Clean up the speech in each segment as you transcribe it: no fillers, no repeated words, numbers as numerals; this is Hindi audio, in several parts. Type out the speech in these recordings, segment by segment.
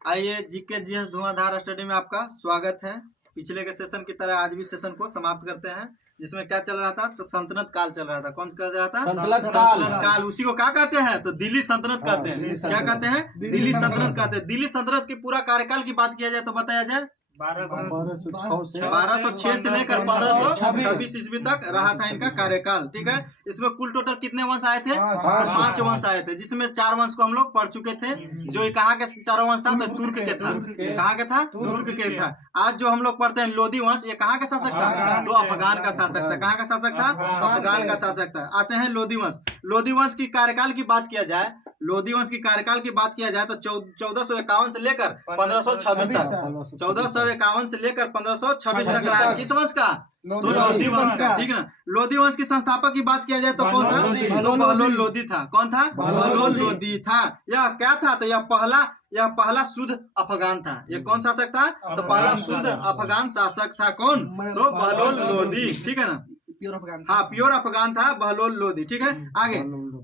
आइए जीके जीएस धुआंधार स्टडी में आपका स्वागत है। पिछले के सेशन की तरह आज भी सेशन को समाप्त करते हैं, जिसमें क्या चल रहा था? तो सल्तनत काल चल रहा था। कौन चल रहा था? सल्तनत काल। उसी को क्या कहते हैं? तो दिल्ली सल्तनत कहते हैं। क्या कहते हैं? दिल्ली सल्तनत कहते हैं। दिल्ली सल्तनत की पूरा कार्यकाल की बात किया जाए तो बताया जाए 1206 से लेकर 1526 ईस्वी तक रहा था इनका कार्यकाल। ठीक है, इसमें कुल टोटल कितने वंश आए थे? 5 वंश आए थे, जिसमें 4 वंश को हम लोग पढ़ चुके थे। जो ये कहाँ के चारों वंश था? तो तुर्क के था। कहाँ के था? तुर्क के था। आज जो हम लोग पढ़ते हैं लोधी वंश, ये कहाँ का शासक था? तो अफगान का शासक था। कहाँ का शासक था? अफगान का शासक था। आते हैं लोधी वंश। लोधी वंश की कार्यकाल की बात किया जाए, लोधी वंश की कार्यकाल की बात किया जाए तो 1451 से लेकर 1526 तक, 1451 से लेकर 1526 तक रहा। किस वंश का? तो लोधी वंश का। ठीक है ना। लोधी वंश के संस्थापक की बात किया जाए तो कौन था? तो बहलोल लोधी था। कौन था? बहलोल लोधी था। यह क्या था? तो यह पहला शुद्ध अफगान था। ये कौन शासक था? तो पहला शुद्ध अफगान शासक था। कौन? तो बहलोल लोधी। ठीक है ना। हाँ, प्योर अफगान था बहलोल लोधी। ठीक है, आगे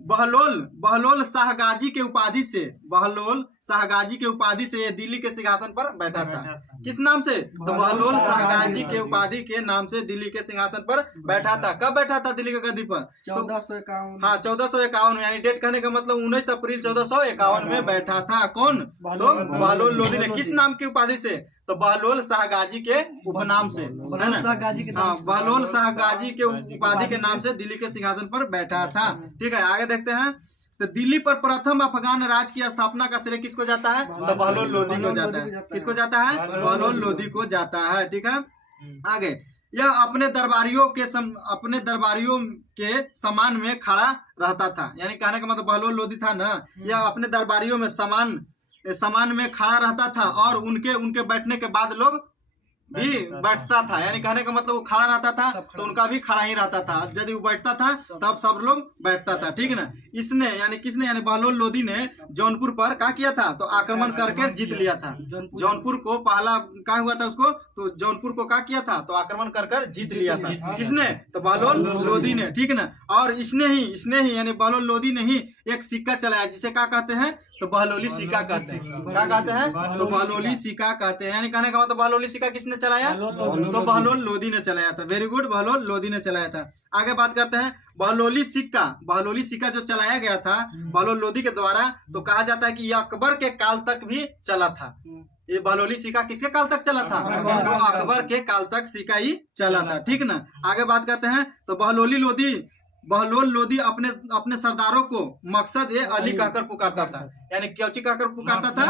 बहलोल शाहगाजी के उपाधि से, बहलोल शाहगाजी के उपाधि से ये दिल्ली के सिंहासन पर बैठा था। किस नाम से? तो बहलोल शाहगाजी के उपाधि के नाम से दिल्ली के सिंहासन पर बैठा था। कब बैठा था दिल्ली के गद्दी पर? 1451। हाँ, 1451 यानी डेट कहने का मतलब 19 अप्रैल 1451 में बैठा था। कौन? तो बहलोल लोधी ने। किस नाम की उपाधि से? तो बहलोल शाहगाजी के उपनाम से, है ना। हाँ, बहलोल शाहगाजी के उपाधि के नाम से दिल्ली के सिंहासन पर बैठा था। ठीक है, आगे देखते हैं। तो दिल्ली पर प्रथम अफगान राज की स्थापना का श्रेय किसको जाता है? तो बहलोल लोधी को जाता है। किसको जाता है? बहलोल लोधी को जाता है। ठीक है, आगे यह अपने दरबारियों के समान में खड़ा रहता था। यानी कहने का मतलब बहलोल लोधी था ना, यह अपने दरबारियों में समान में खड़ा रहता था और उनके बैठने के बाद लोग भी बैठता था। यानी कहने का मतलब वो खड़ा रहता था तो उनका भी खड़ा ही रहता था। यदि वो बैठता था तब सब लोग बैठता था। ठीक है ना। इसने यानी किसने? यानी बहलोल लोधी ने जौनपुर पर क्या किया था? तो आक्रमण करके जीत लिया था। जौनपुर को पहला क्या हुआ था उसको? तो जौनपुर को क्या किया था? तो आक्रमण कर जीत लिया था। किसने? तो बहलोल लोधी ने। ठीक है ना। और इसने ही यानी बहलोल लोधी ने ही एक सिक्का चलाया, जिसे क्या कहते हैं? तो बहलोली सिक्का कहते हैं। क्या कहते हैं? तो बहलोली सिक्का कहते हैं। यानी कहने का मतलब बहलोली सिक्का किसने चलाया? तो बहलोल लोधी ने चलाया था। वेरी गुड, बहलोल लोधी ने चलाया था। आगे बात करते हैं बहलोली सिक्का जो चलाया गया था बहलोल लोधी के द्वारा, तो कहा जाता है कि यह अकबर के काल तक भी चला था। ये बहलोली सिक्का किसके काल तक चला था? तो अकबर के काल तक सिक्का ही चला था। ठीक ना। आगे बात करते हैं। तो बहलोल लोधी अपने सरदारों को मकसद ए अली कहकर पुकारता था। यानी क्योंकि कहकर पुकारता था?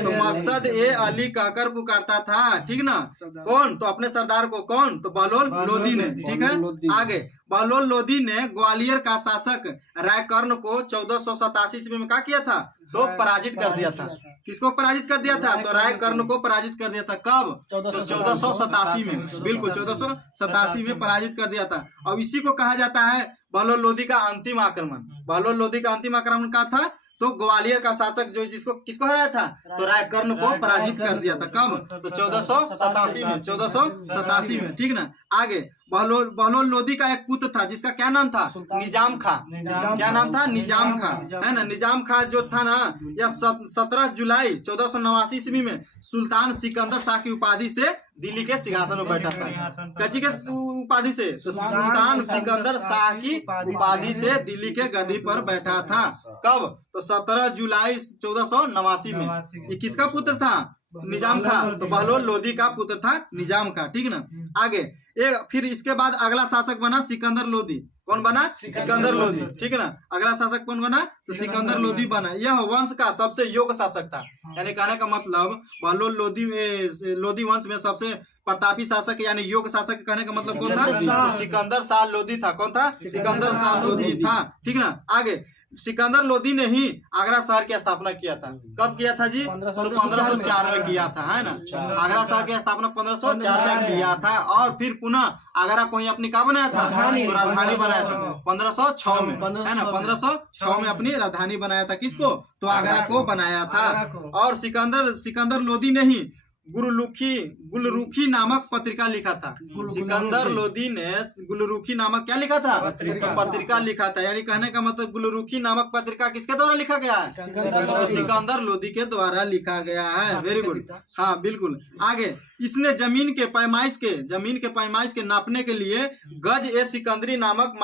तो मकसद ए अली कहकर पुकारता था। ठीक ना। कौन? तो अपने सरदार को। कौन? तो बहलोल लोधी ने। ठीक है, आगे बहलोल लोधी ने ग्वालियर का शासक रायकर्ण को 1487 ईस्वी में क्या किया था? तो पराजित कर दिया था। किसको पराजित कर दिया था? तो रायकर्ण को पराजित कर दिया था। कब? तो 1487 में। बिल्कुल, 1487 में पराजित कर दिया था। और इसी को कहा जाता है बहलोल लोधी का अंतिम आक्रमण। बहलोल लोधी का अंतिम आक्रमण का था तो ग्वालियर का शासक जो किसको हराया था? तो रायकर्ण को पराजित कर दिया था। कब? तो 1487 में। ठीक ना। आगे बहलोल लोधी का एक पुत्र था जिसका क्या नाम था? निजाम खां। क्या नाम था? निजाम खां, है ना। निजाम खां जो था ना, यह 17 जुलाई 1489 ईस्वी में सुल्तान सिकंदर शाह की उपाधि से दिल्ली के सिंहासन में बैठा था। कच्ची के उपाधि से? तो सुल्तान सिकंदर शाह की उपाधि से दिल्ली के गद्दी पर बैठा था। कब? तो 17 जुलाई 1489 में। ये किसका पुत्र था? निजाम खां। तो बहलोल लोधी का पुत्र था निजाम खां। ठीक ना। आगे फिर इसके बाद अगला शासक बना सिकंदर लोधी। कौन बना? सिकंदर लोधी। ठीक है ना। अगला शासक कौन बना? तो सिकंदर लोधी बना। यह वंश का सबसे योग्य शासक था। यानी कहने का मतलब बहलोल लोधी वंश में सबसे प्रतापी शासक यानी योग्य शासक कहने का मतलब कौन था? तो सिकंदर शाह लोधी था। कौन था? सिकंदर शाह लोधी था। ठीक ना। आगे सिकंदर लोधी ने ही आगरा शहर की स्थापना किया था। कब किया था जी? तो 1504 में किया था, है ना। आगरा शहर की स्थापना 1504 में किया था और फिर पुनः आगरा को ही अपनी क्या बनाया था? तो राजधानी बनाया था 1506 में, है ना। 1506 में अपनी राजधानी बनाया था। किसको? तो आगरा को बनाया था। और सिकंदर लोधी ने ही गुलरुखी नामक पत्रिका लिखा था। सिकंदर लोदी ने गुलरुखी नामक क्या लिखा था? पत्रिका लिखा था। यानी कहने का मतलब गुलरुखी नामक पत्रिका किसके द्वारा लिखा गया है? तो सिकंदर लोदी के द्वारा लिखा गया है। वेरी गुड, हाँ बिल्कुल। आगे, इसने जमीन के पैमाइश के नापने के लिए गज ए सिकंदरी नामक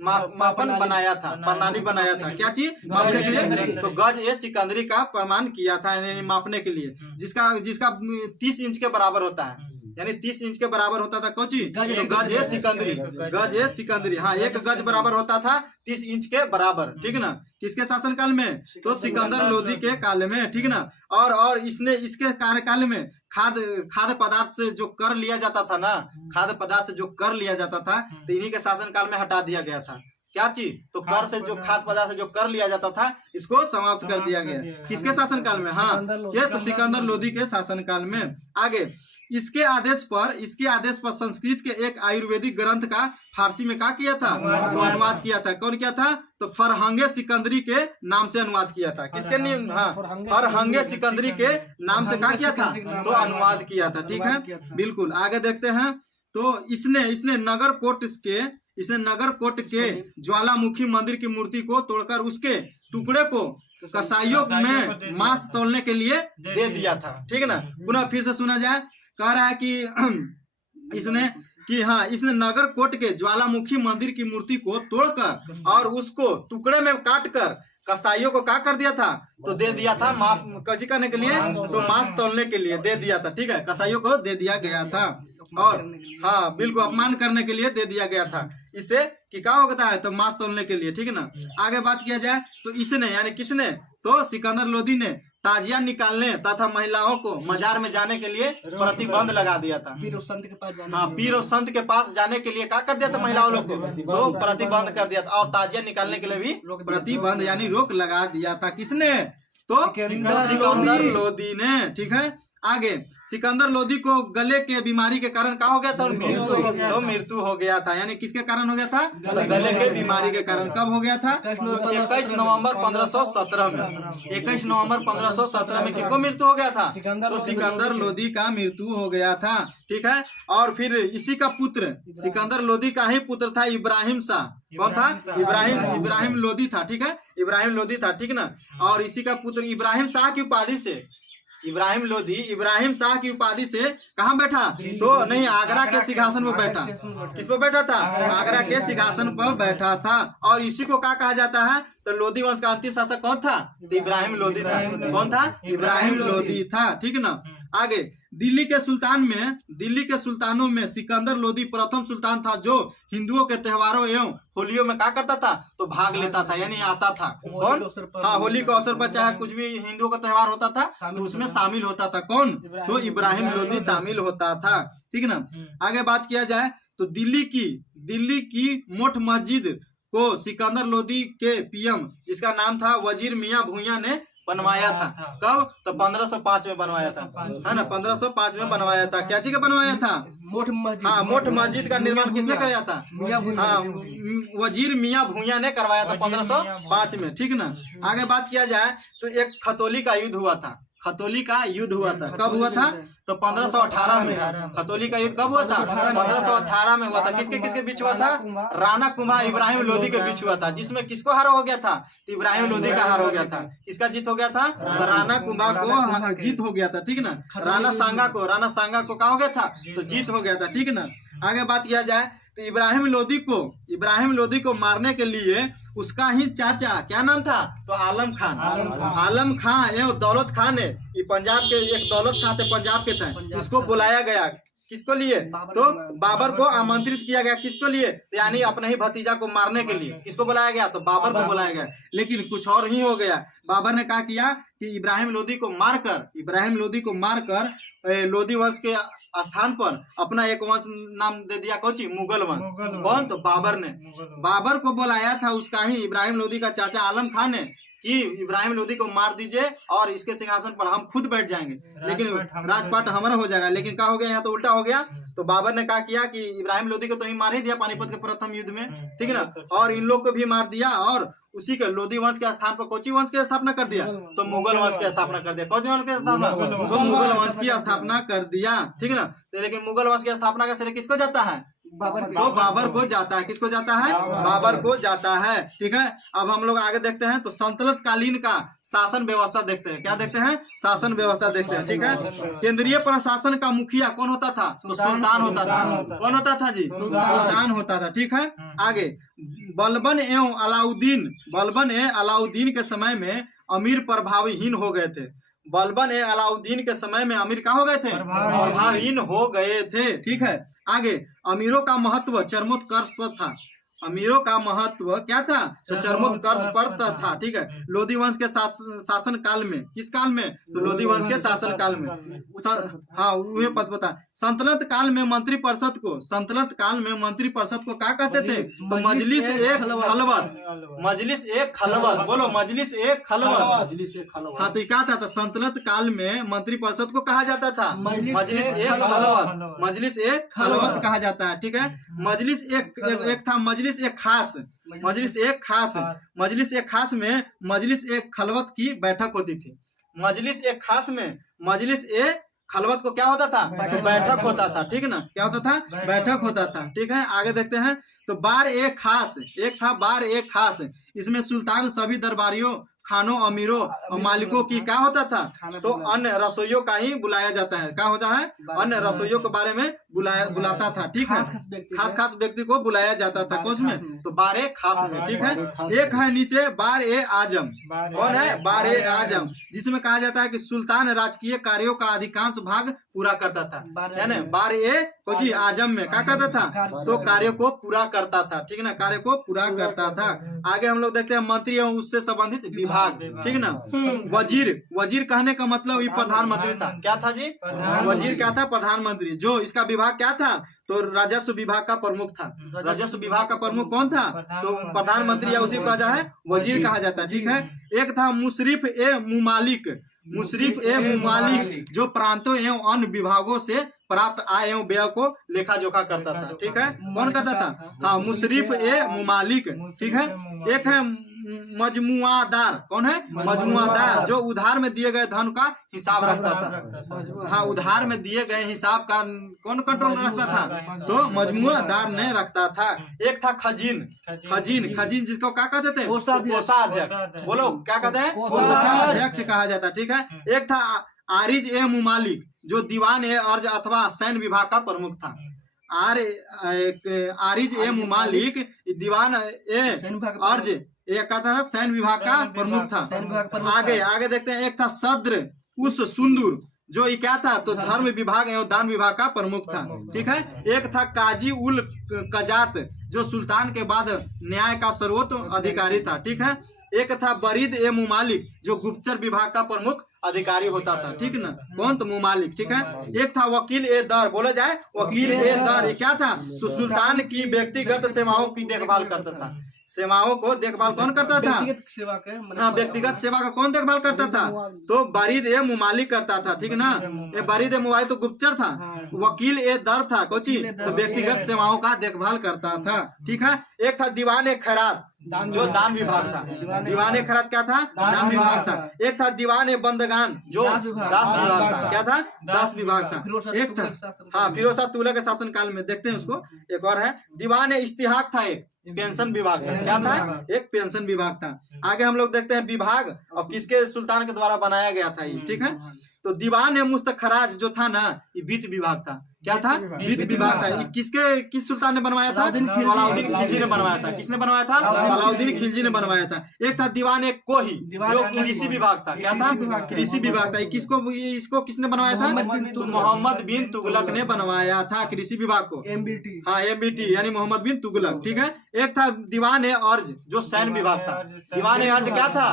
मापन बनाया था, प्रणाली बनाया था। क्या चीज? मापने के लिए। तो गज ए सिकंदरी का प्रमाण किया था, यानी मापने के लिए, जिसका 30 इंच के बराबर होता है। यानी 30 इंच के बराबर होता था। कौची? गज ए सिकंदरी। हाँ, एक गज बराबर होता था 30 इंच के बराबर। ठीक ना? किसके शासनकाल में? तो सिकंदर लोदी के काल में। ठीक ना? और इसके कार्यकाल में खाद्य पदार्थ से जो कर लिया जाता था ना, खाद्य पदार्थ से जो कर लिया जाता था, तो इन्हीं के शासनकाल में हटा दिया गया था। क्या चीज? तो कर से जो खाद्य पदार्थ से जो कर लिया जाता था, इसको समाप्त कर दिया गया। किसके शासनकाल में? हाँ, ये तो सिकंदर लोदी के शासनकाल में। आगे, इसके आदेश पर संस्कृत के एक आयुर्वेदिक ग्रंथ का फारसी में क्या किया था? तो अनुवाद किया था। कौन किया था? तो फरहंगे सिकंदरी के नाम से अनुवाद किया था। किसके नाम? हाँ, फरहंगे सिकंदरी के नाम से क्या किया था? तो अनुवाद किया था। ठीक है, बिल्कुल। आगे देखते हैं। तो इसने नगरकोट के ज्वालामुखी मंदिर की मूर्ति को तोड़कर उसके टुकड़े को कसाईयों में मांस तोलने के लिए दे दिया था। ठीक है ना? पुनः फिर से सुना जाए। कह रहा है कि इसने नगरकोट के ज्वालामुखी मंदिर की मूर्ति को तोड़कर और उसको टुकड़े में काटकर कसाईयों को क्या कर दिया था? तो दे दिया था कसी करने के लिए, तो मांस तोलने के लिए दे दिया था। ठीक है, कसाईयों को दे दिया गया था। और हाँ बिल्कुल, अपमान करने के लिए दे दिया गया था। इससे कि क्या होता है? तो मांस तोलने के लिए। ठीक है ना? आगे बात किया जाए तो इसने, यानी किसने? तो सिकंदर लोदी ने ताजिया निकालने तथा महिलाओं को मजार में जाने के लिए प्रतिबंध लगा दिया था। पीर और संत के पास जाने, हाँ, पीर और संत के पास जाने के लिए क्या कर दिया था? महिलाओं लोग को तो प्रतिबंध कर दिया था। और ताजिया निकालने के लिए भी प्रतिबंध यानी रोक लगा दिया था। किसने? तो सिकंदर लोदी ने। ठीक है। आगे, सिकंदर लोदी को गले के बीमारी के कारण क्या हो गया था? तो मृत्यु हो गया था। यानी किसके कारण हो गया था? तो गले के बीमारी के कारण। कब हो गया था? 21 नवंबर 1517 में। 21 नवंबर 1517 में किसको मृत्यु हो गया था? तो सिकंदर लोदी का मृत्यु हो गया था। ठीक है। और फिर इसी का पुत्र, सिकंदर लोदी का ही पुत्र था इब्राहिम शाह। कौन था? इब्राहिम लोदी था। ठीक है, इब्राहिम लोदी था। ठीक ना? और इसी का पुत्र इब्राहिम शाह की उपाधि से, इब्राहिम लोदी इब्राहिम शाह की उपाधि से कहाँ बैठा? तो नहीं, आगरा के सिंहासन पर बैठा। किस पर बैठा था? आगरा के सिंहासन पर बैठा था। और इसी को क्या कहा जाता है? तो लोदी वंश का अंतिम शासक कौन था? तो इब्राहिम लोदी था। कौन था? इब्राहिम लोदी था। ठीक ना? आगे, दिल्ली के सुल्तानों में सिकंदर लोदी प्रथम सुल्तान था जो हिंदुओं के त्योहारों एवं होलियों में क्या करता था? तो भाग लेता था, यानी आता था। कौन? हाँ, होली के अवसर पर चाहे कुछ भी हिंदुओं का त्योहार होता था तो उसमें शामिल होता था। कौन? तो इब्राहिम लोदी शामिल होता था। ठीक ना? आगे बात किया जाए तो दिल्ली की मोठ मस्जिद को सिकंदर लोदी के पीएम, जिसका नाम था वजीर मियां भूया ने बनवाया था। कब? तो 1505 में बनवाया था, है ना? 1505 में बनवाया था। क्या चीज का बनवाया था? मोठ मस्जिद। हाँ, मोठ मस्जिद का निर्माण किसने कराया था? हाँ, वजीर मियां भूया ने करवाया था 1505 में। ठीक ना? आगे बात किया जाए तो एक खतौली का युद्ध हुआ था। खतौली का युद्ध हुआ था। कब हुआ था? तो 1518 में। खतौली का युद्ध कब हुआ था? 1518 में हुआ था। किसके किसके बीच हुआ था? राणा कुंभा इब्राहिम लोदी के बीच हुआ था, जिसमें किसको हार हो गया था? तो इब्राहिम लोदी का हार हो गया था। किसका जीत हो गया था? तो राणा कुंभा को जीत हो गया था। ठीक ना? राणा सांगा को क्या हो गया था? तो जीत हो गया था। ठीक ना? आगे बात किया जाए तो इब्राहिम लोदी को मारने के लिए उसका ही चाचा, क्या नाम था? तो आलम खान एवं दौलत खान ने, ये पंजाब के एक दौलत खान थे, पंजाब के थे, इसको बुलाया गया। किसको लिए? तो बाबर को आमंत्रित किया गया। किसको लिए? तो यानी अपने ही भतीजा को मारने के लिए। किसको बुलाया गया? तो बाबर को बुलाया गया। लेकिन कुछ और ही हो गया। बाबर ने क्या किया कि इब्राहिम लोदी को मारकर लोदी वंश के स्थान पर अपना एक वंश नाम दे दिया। कौन? मुगल वंश। कौन? तो बाबर ने बाबर को बुलाया था। उसका ही इब्राहिम लोदी का चाचा आलम खान ने कि इब्राहिम लोदी को मार दीजिए और इसके सिंहासन पर हम खुद बैठ जाएंगे, लेकिन राजपाट हमारा हो जाएगा। लेकिन क्या हो गया, यहाँ तो उल्टा हो गया। तो बाबर ने क्या किया कि इब्राहिम लोदी को तो ही मार ही दिया पानीपत के प्रथम युद्ध में, ठीक है ना, और इन लोग को भी मार दिया और उसी के लोधी वंश के स्थान पर कोची वंश की स्थापना कर दिया, तो मुगल वंश की स्थापना कर दिया। कौन वंश की स्थापना? तो मुगल वंश की स्थापना कर दिया, ठीक है ना। लेकिन मुगल वंश की स्थापना का श्रेय किसको जाता है? तो बाबर को जाता है। किसको जाता है? बाबर को जाता है, ठीक है। अब हम लोग आगे देखते हैं तो सल्तनत कालीन का शासन व्यवस्था देखते हैं। क्या देखते हैं? शासन व्यवस्था देखते हैं, ठीक है। केंद्रीय प्रशासन का मुखिया कौन होता था? तो सुल्तान होता था। कौन होता था जी? सुल्तान होता था, ठीक है। आगे बलबन एवं अलाउद्दीन के समय में अमीर प्रभावहीन हो गए थे। बलबन ए अलाउद्दीन के समय में अमीर क्या हो गए थे? प्रभावहीन हो गए थे, ठीक है। आगे अमीरों का महत्व चरमोत्कर्ष पर था। अमीरों का महत्व क्या था? तो चरमोत्कर्ष पर था, ठीक है। लोधी वंश के शासन काल में, किस काल में? तो लोधी वंश के शासन काल में, हाँ वह पद पता। सल्तनत काल में मंत्री परिषद को क्या कहते थे? तो मजलिस एक खलवत। मजलिस एक खलवत, बोलो मजलिस एक खलवत। हाँ तो क्या था? तो सल्तनत काल में मंत्री परिषद को कहा जाता था मजलिस एक खलवत। मजलिस एक खलवत कहा जाता है, ठीक है। मजलिस एक था मजलिस एक खास में मजलिस एक खलवत की बैठक होती थी। मजलिस एक खास में मजलिस एक खलवत को क्या होता था? तो बैठक होता था, ठीक है ना। क्या होता था? बैठक होता था, ठीक है। आगे देखते हैं तो बार एक खास। इसमें सुल्तान सभी दरबारियों, खानों, अमीरों और मालिकों की क्या होता था? तो अन्य रसोइयों का ही बुलाया जाता है। क्या होता है? अन्य रसोइयों के बारे में बुलाता था, ठीक है। खास व्यक्ति को बुलाया जाता था। कौन में? तो बारे खास में, ठीक है। एक है नीचे बार ए आजम। कौन है? बार ए आजम, जिसमें कहा जाता है कि सुल्तान राजकीय कार्यों का अधिकांश भाग पूरा करता था। यानी बार ए कोची आजम में क्या करता था? तो कार्य को पूरा करता था, ठीक है ना। कार्य को पूरा करता था। आगे हम लोग देखते हैं मंत्री एवं उससे संबंधित विभाग, ठीक है ना। वजीर कहने का मतलब ये प्रधानमंत्री था। क्या था जी? वजीर क्या था? प्रधानमंत्री। जो इसका विभाग क्या था? तो राजस्व विभाग का प्रमुख था। राजस्व विभाग का प्रमुख कौन था? तो प्रधानमंत्री या उसी को कहा जाता है वजीर कहा जाता है, ठीक है। एक था मुशरिफ ए मुमालिक, जो प्रांतों एवं अन्य विभागों से प्राप्त आय एवं व्यय को लेखा जोखा करता था, ठीक है। कौन करता था? हाँ मुशरिफ ए मुमालिक, ठीक है। एक है मजमुआदार। कौन है? मजमुआदार, जो उधार में दिए गए धन का हिसाब रखता था। हाँ उधार में दिए गए हिसाब का कौन कंट्रोल में रखता था? तो मजमुआदार ने रखता था। एक था खजीन जिसको क्या कहते थे? कोषाध्यक्ष। बोलो क्या कहते हैं? कोषाध्यक्ष कहा जाता, ठीक है। एक था आरिज ए मुमालिक, जो दीवान ए अर्ज अथवा सैन्य विभाग का प्रमुख था। आरिज ए मुमालिक दीवान ए अर्ज एक था सैन्य विभाग का प्रमुख था। आगे देखते हैं। एक था सद्र उस सुंदर, जो क्या था? तो धर्म विभाग एवं दान विभाग का प्रमुख था, ठीक है। एक था काजी उल कजात, जो सुल्तान के बाद न्याय का सर्वोच्च अधिकारी था, ठीक है। एक था बरीद ए मुमालिक, जो गुप्तचर विभाग का प्रमुख अधिकारी होता था, ठीक है ना। कौन? तो मुमालिक, ठीक है। एक था वकील ए दर, बोला जाए वकील ए दर। क्या था? तो सुल्तान की व्यक्तिगत सेवाओं की देखभाल करता था। सेवाओं को देखभाल कौन करता था? व्यक्तिगत सेवा का कौन देखभाल करता था? तो बरीद ए मुमालिक करता था, ठीक है ना। ये बरीद ए मुमालिक तो गुप्तचर था। वकील ए दर था कोची, तो व्यक्तिगत सेवाओं का देखभाल करता था, ठीक है। एक था दीवान ए खैरात, जो दान विभाग था। दीवान ए खैरात क्या था? दान विभाग था। एक था दीवान ए बंदगान, जो दास विभाग था। क्या था? दास विभाग था। एक था हाँ फिरोज शाह तुगलक के शासन काल में, देखते हैं उसको। एक और है दीवान ए इस्तिहाक था, एक पेंशन विभाग था। क्या था? एक पेंशन विभाग था। आगे हम लोग देखते हैं विभाग और किसके सुल्तान के द्वारा बनाया गया था ये, ठीक है। तो दीवान ए मुस्तखराज जो था ना, ये वित्त विभाग था। क्या था? वित्त विभाग था। किस सुल्तान ने बनवाया था? अलाउद्दीन खिलजी ने बनवाया था। किसने बनवाया था? अलाउद्दीन खिलजी ने बनवाया था। एक था दीवान ए कोही, जो कृषि विभाग था। क्या था? कृषि विभाग था। इसको किसने बनवाया था? तो मोहम्मद बिन तुगलक ने बनवाया था कृषि विभाग को। हाँ MBT यानी मोहम्मद बिन तुगलक, ठीक है। एक था दीवान ए अर्ज, जो सैन्य विभाग था। दीवान ए अर्ज क्या था?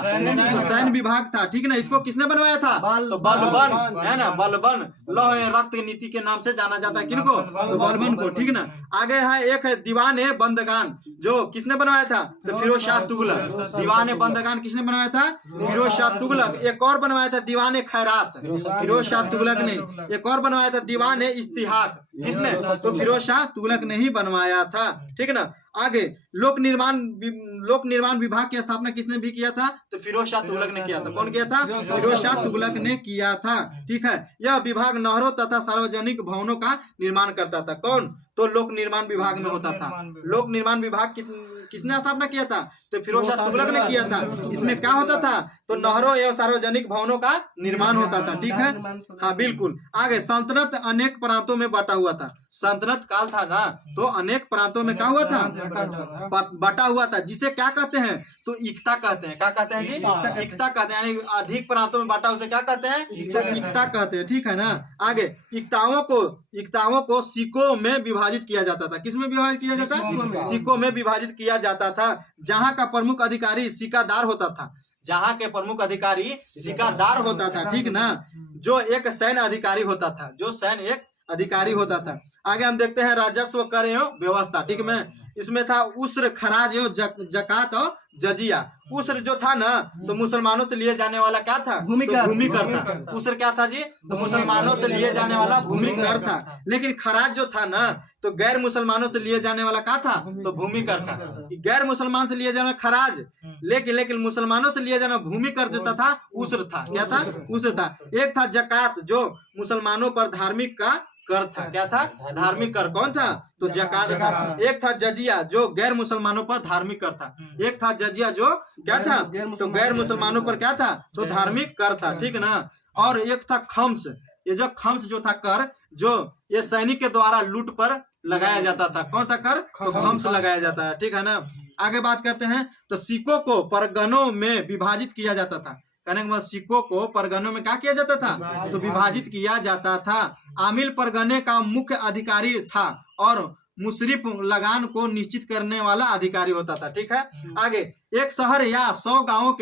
तो सैन्य विभाग था, ठीक है ना। इसको किसने बनवाया था? तो बलबन, है ना, बलबन लौह रक्त नीति के नाम से जाना जाता है किनको, तो बलबन को, ठीक ना। आगे है एक है दीवाने बंदगान, जो किसने बनवाया था, तो फिरोज शाह तुगलक। दीवाने बंदगान किसने बनवाया था, फिरोज शाह तुगलक। एक और बनवाया था दीवाने खैरात, फिरोज शाह तुगलक ने। एक और बनवाया था दीवाने इस्तिहाक, किसने, तो फिरोज शाह तुगलक ने ही बनवाया था, ठीक ना। आगे लोक निर्माण विभाग की स्थापना किसने भी किया था, तो फिरोज शाह तुगलक ने किया था। कौन किया था, फिरोज शाह तुगलक ने किया था, ठीक है। यह विभाग नहरों तथा सार्वजनिक भवनों का निर्माण करता था। कौन, तो लोक निर्माण विभाग में होता था। लोक निर्माण विभाग किसने स्थापना किया था, तो फिरोज शाह तुगलक ने किया था। इसमें क्या होता था, तो नहरों एवं सार्वजनिक भवनों का निर्माण होता था, ठीक है। हाँ बिल्कुल। आगे सल्तनत अनेक प्रांतों में बटा हुआ था। सल्तनत काल था ना, तो अनेक प्रांतों में क्या हुआ था, बटा हुआ था, जिसे क्या कहते हैं, तो इक्ता कहते हैं। क्या कहते हैं जी, इक्ता कहते हैं, यानी अधिक प्रांतों में बटा उसे क्या कहते हैं, इक्ता कहते हैं, ठीक है ना। आगे इक्ताओं को सिकों में विभाजित किया जाता था। किसमें विभाजित किया जाता था, सिकों में विभाजित किया जाता था। जहाँ का प्रमुख अधिकारी सिक्कादार होता था, जहाँ के प्रमुख अधिकारी सिक्कादार होता था, ठीक ना, जो एक सैन्य अधिकारी होता था, जो सैन्य एक अधिकारी होता था। आगे हम देखते हैं राजस्व कर एवं व्यवस्था, ठीक है। इसमें था उस्र, खराज एवं जकात और जजिया। उस्र जो था ना, तो मुसलमानों से लिए जाने वाला क्या था, भूमि कर था। उस्र क्या था जी, तो मुसलमानों से लिए जाने वाला भूमि कर था। लेकिन खराज जो था ना, तो गैर मुसलमानों से लिए जाने वाला क्या था, तो भूमि कर था। गैर मुसलमान से लिए जाना खराज, लेकिन मुसलमानों से लिए जाना भूमि कर जो था उस्र था। क्या था, उस्र था। एक था जकात, जो मुसलमानों पर धार्मिक का कर था। क्या था, धार्मिक कर। कौन था, तो जकात था। एक था जजिया, जो गैर मुसलमानों पर धार्मिक कर था। एक था जजिया, जो क्या था, तो गैर मुसलमानों पर क्या था, तो धार्मिक कर था, ठीक ना। और एक था खम्स। ये जो खम्स जो था कर, जो ये सैनिक के द्वारा लूट पर लगाया जाता था। कौन सा कर, तो खम्स लगाया जाता है, ठीक है ना। आगे बात करते हैं, तो सिक्कों को परगनों में विभाजित किया जाता था। कहने का मतलब सिक्कों को परगनों में क्या किया जाता था, तो विभाजित किया जाता था। आमिल परगने का मुख्य अधिकारी था और मुशरिफ लगान को निश्चित करने वाला अधिकारी होता था, ठीक है। आगे एक शहर या 100 गांवों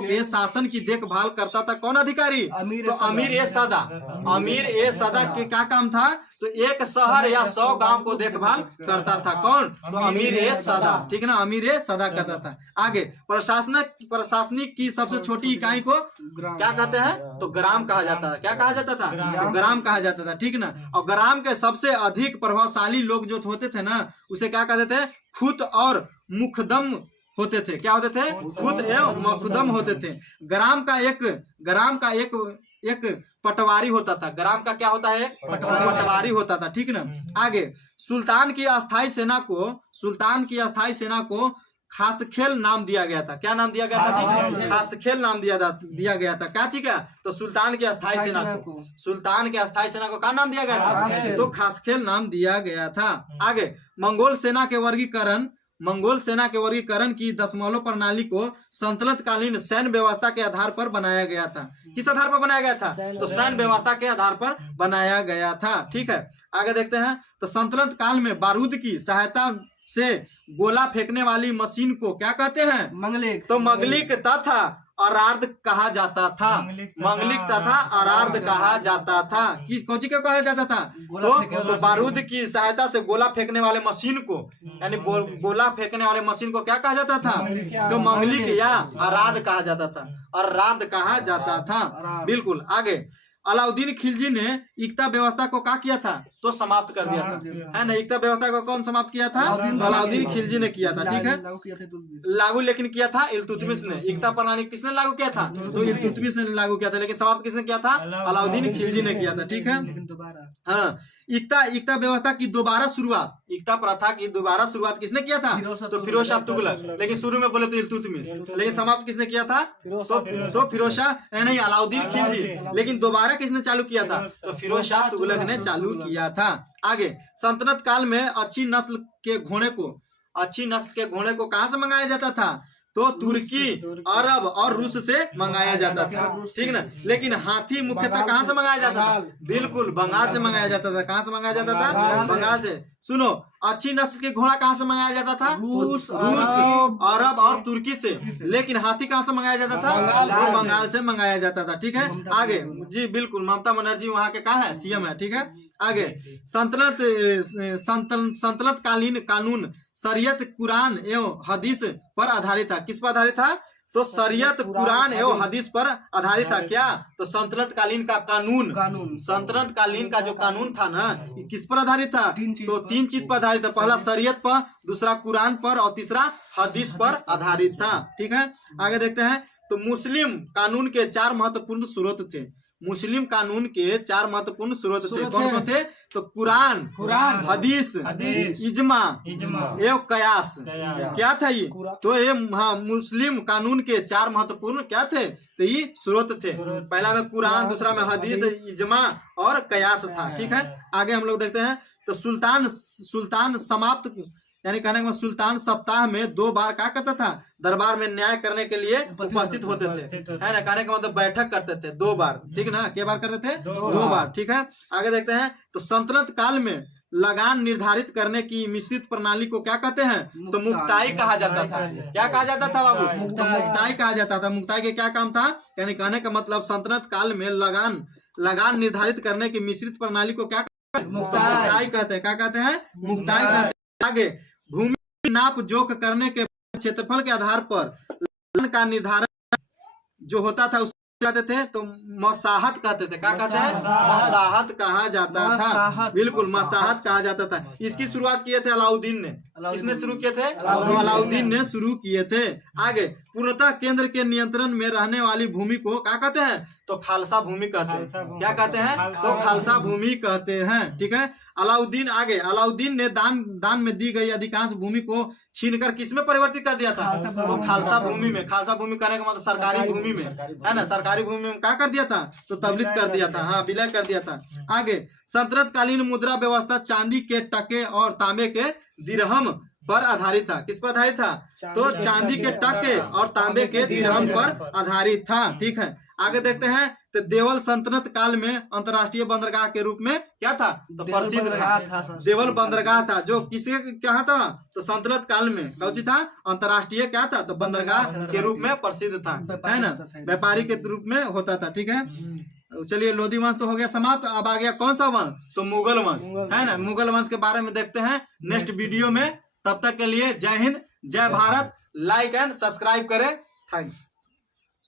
के शासन की देखभाल करता था कौन अधिकारी, तो अमीर ए सदा। अमीर ए सदा के क्या काम था, तो एक शहर या 100 गांव को देखभाल करता था। कौन, तो अमीर ए सदा, ठीक है ना, अमीर ए सदा करता था। आगे प्रशासनिक की सबसे छोटी इकाई को क्या कहते हैं, तो ग्राम कहा जाता था। क्या कहा जाता था, तो ग्राम कहा जाता था, ठीक ना। और ग्राम के सबसे अधिक प्रभावशाली लोग जो होते थे ना, उसे क्या कहते थे, खुद और मुखदम होते थे। क्या होते थे, खुद एवं मुखदम होते थे। ग्राम का एक पटवारी होता था। ग्राम का क्या होता है, पटवारी होता था, ठीक ना। आगे सुल्तान की अस्थाई सेना को खासखेल नाम दिया गया था। क्या नाम दिया गया था, खासखेल नाम दिया गया था। क्या चीज का, तो सुल्तान की अस्थाई सेना को क्या नाम दिया गया था, तो खासखेल नाम दिया गया था। आगे मंगोल सेना के वर्गीकरण की दशमलव प्रणाली को संतुलित कालीन सैन्य व्यवस्था के आधार पर बनाया गया था। किस आधार पर बनाया गया था, तो सैन्य व्यवस्था के आधार पर बनाया गया था, ठीक है। आगे देखते हैं, तो संतुलित काल में बारूद की सहायता से गोला फेंकने वाली मशीन को क्या कहते हैं, मंगलिक। तो मंगलिक तथा अरार्ध कहा जाता था। मंगलिक तथा अरार्ध कहा जाता था। किस कोची को कहा जाता था, तो बारूद की सहायता से गोला फेंकने वाले मशीन को, यानी गोला फेंकने वाले मशीन को क्या कहा जाता था, तो मंगलिक या अरार्ध कहा जाता था। अरार्ध कहा जाता था, बिल्कुल। आगे अलाउद्दीन खिलजी ने इक्ता व्यवस्था को क्या किया था, तो समाप्त कर दिया था, है ना। इक्ता व्यवस्था को कौन समाप्त किया था, अलाउद्दीन खिलजी ने किया था, ठीक है। लागू लेकिन किया था इल्तुतमिश ने। इक्ता प्रणाली किसने लागू किया था, तो इल्तुतमिश ने लागू किया था, लेकिन समाप्त किसने किया था, अलाउद्दीन खिलजी ने किया था, ठीक है। हाँ, इक्ता व्यवस्था की दोबारा शुरुआत, इक्ता प्रथा की दोबारा शुरुआत किसने किया था, तो फिरोज शाह तुगलक। लेकिन शुरू में बोले तो इल्तुतमिश, लेकिन समाप्त किसने किया था, तो फिरोज शाह नहीं, अलाउद्दीन खिलजी। लेकिन दोबारा किसने चालू किया था, तो फिरोज शाह तुगलक ने चालू किया था। आगे सल्तनत काल में अच्छी नस्ल के घोड़े को कहाँ से मंगाया जाता था, तो तुर्की, अरब और रूस से मंगाया जाता था, ठीक ना। लेकिन हाथी मुख्यतः कहाँ से मंगाया जाता था? बिल्कुल बंगाल से मंगाया जाता था। कहाँ से मंगाया जाता था? बंगाल से। सुनो, अच्छी नस्ल के घोड़ा कहाँ से मंगाया जाता था? रूस, अरब और तुर्की से। लेकिन हाथी कहाँ से मंगाया जाता था? वो बंगाल से मंगाया जाता था, ठीक है। आगे जी बिल्कुल, ममता बनर्जी वहाँ के कहाँ है? सीएम है, ठीक है। आगे सल्तनत कालीन कानून शरीयत, कुरान एवं हदीस पर आधारित था। किस पर आधारित था? तो शरीयत, कुरान एवं हदीस पर आधारित था। क्या? तो सल्तनत कालीन का कानून, सल्तनत कालीन का जो कानून था ना, किस पर आधारित था? तो 3 चीज पर आधारित था। पहला शरीयत पर, दूसरा कुरान पर और तीसरा हदीस पर आधारित था, ठीक है। आगे देखते हैं। तो मुस्लिम कानून के 4 महत्वपूर्ण स्रोत थे। मुस्लिम कानून के 4 महत्वपूर्ण स्रोत थे। कौन कौन थे? तो कुरान, हदीस, इजमा एवं कयास। क्या था ये? तो ये मुस्लिम कानून के 4 महत्वपूर्ण क्या थे? तो ये स्रोत थे। पहला में कुरान, दूसरा में हदीस, इजमा और कयास था, ठीक है। आगे हम लोग देखते हैं। तो सुल्तान समाप्त, यानी कहने का सुल्तान सप्ताह में 2 बार क्या करता था? दरबार में न्याय करने के लिए उपस्थित होते थे, है ना। कहने का मतलब बैठक करते थे 2 बार, ठीक ना। क्या बार करते थे? 2 बार, ठीक है। आगे देखते हैं। तो सल्तनत काल में लगान निर्धारित करने की मिश्रित प्रणाली को क्या कहते हैं? तो मुक्ताई कहा जाता था। क्या कहा जाता था बाबू? तो मुक्ताई कहा जाता था। मुक्ताई के क्या काम था? यानी कहने का मतलब सल्तनत काल में लगान निर्धारित करने की मिश्रित प्रणाली को क्या मुक्ताई कहते हैं। क्या कहते हैं? मुक्ताई कहते हैं। आगे भूमि नाप जोख करने के क्षेत्रफल के आधार पर लगान का निर्धारण जो होता था उसे कहते थे तो मसाहत कहते थे। क्या कहते हैं? मसाहत कहा जाता था। बिल्कुल मसाहत कहा जाता था। इसकी शुरुआत किए थे अलाउद्दीन ने। किसने शुरू किए थे? तो अलाउद्दीन ने शुरू किए थे। आगे पूर्णतः केंद्र के नियंत्रण में रहने वाली भूमि को क्या कहते हैं? तो खालसा भूमि कहते हैं। क्या कहते हैं? तो खालसा भूमि कहते हैं, ठीक है। अलाउद्दीन, आगे अलाउद्दीन ने दान में दी गई अधिकांश भूमि को छीनकर किसमें परिवर्तित कर दिया था? तो खालसा भूमि में। खालसा भूमि करने का मतलब सरकारी भूमि में, है ना। सरकारी भूमि में क्या कर दिया था? तो तबलीग कर दिया था, हाँ विलय कर दिया था। आगे सल्तनत कालीन मुद्रा व्यवस्था चांदी के टके और तांबे के दिरहम पर आधारित था। किस पर आधारित था? तो चांदी के टके और तांबे के दिरहम पर आधारित था, ठीक है। आगे देखते हैं। तो देवल सल्तनत काल में अंतर्राष्ट्रीय बंदरगाह के रूप में क्या था? तो प्रसिद्ध था। देवल बंदरगाह था जो किसे क्या था? तो सल्तनत काल में कौन था? अंतर्राष्ट्रीय क्या था? तो बंदरगाह के रूप में प्रसिद्ध था, है ना। व्यापारी के रूप में होता था, ठीक है। चलिए लोधी वंश तो हो गया समाप्त। अब आ गया कौन सा वंश? तो मुगल वंश, है ना। मुगल वंश के बारे में देखते हैं नेक्स्ट वीडियो में। तब तक के लिए जय हिंद, जय भारत। लाइक एंड सब्सक्राइब करें। थैंक्स।